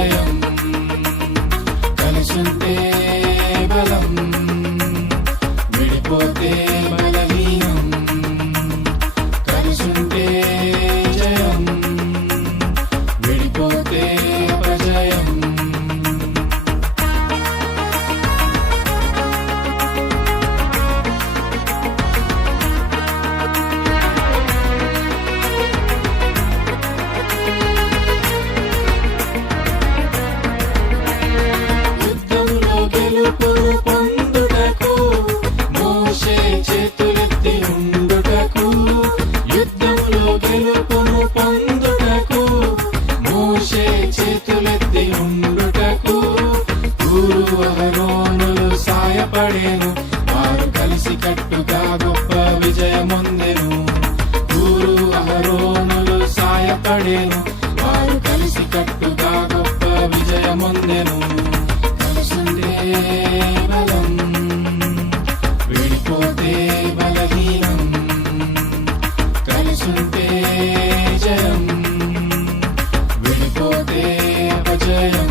అపజయం. కలిసుంటే బలం, విడిపోతే బలహీనం. కలిసుంటే జయం, విడిపోతే అపజయం. యుద్ధంలో గెలుపును పొందుటకు మోషే చేతులెత్తి ఉండుటకు. యుద్ధంలో గెలుపును పొందుటకు మోషే చేతులెత్తి ఉండుటకు. ఊరు అహరోనులు సాయపడేను, వారు కలిసి కట్టుగా గొప్ప విజయమొందెను. ఊరు అహరోనులు సాయపడేను, వారు కలిసి కట్టుగా గొప్ప విజయమొందెను. కలిసుంటే బలం, విడిపోతే బలహీనం. కలిసుంటే జయం, విడిపోతే అపజయం.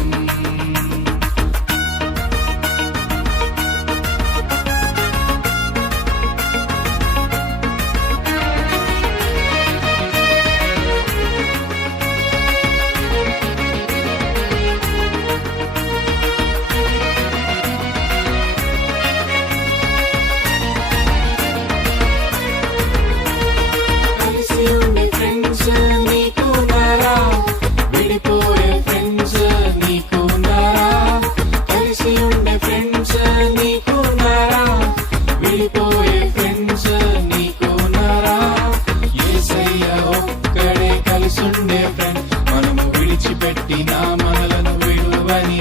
కలిసి ఉండే ఫ్రెండ్స్ నీకున్నారా? విడిపోయే ఫ్రెండ్స్ నీకున్నారా? కలిసి ఉండే ఫ్రెండ్స్ నీకున్నారా? విడిపోయే ఫ్రెండ్స్ నీకున్నారా? యేసయ్య ఒక్కడే కలిసుండే ఫ్రెండ్, మనము విడిచిపెట్టిన మనలను విడువని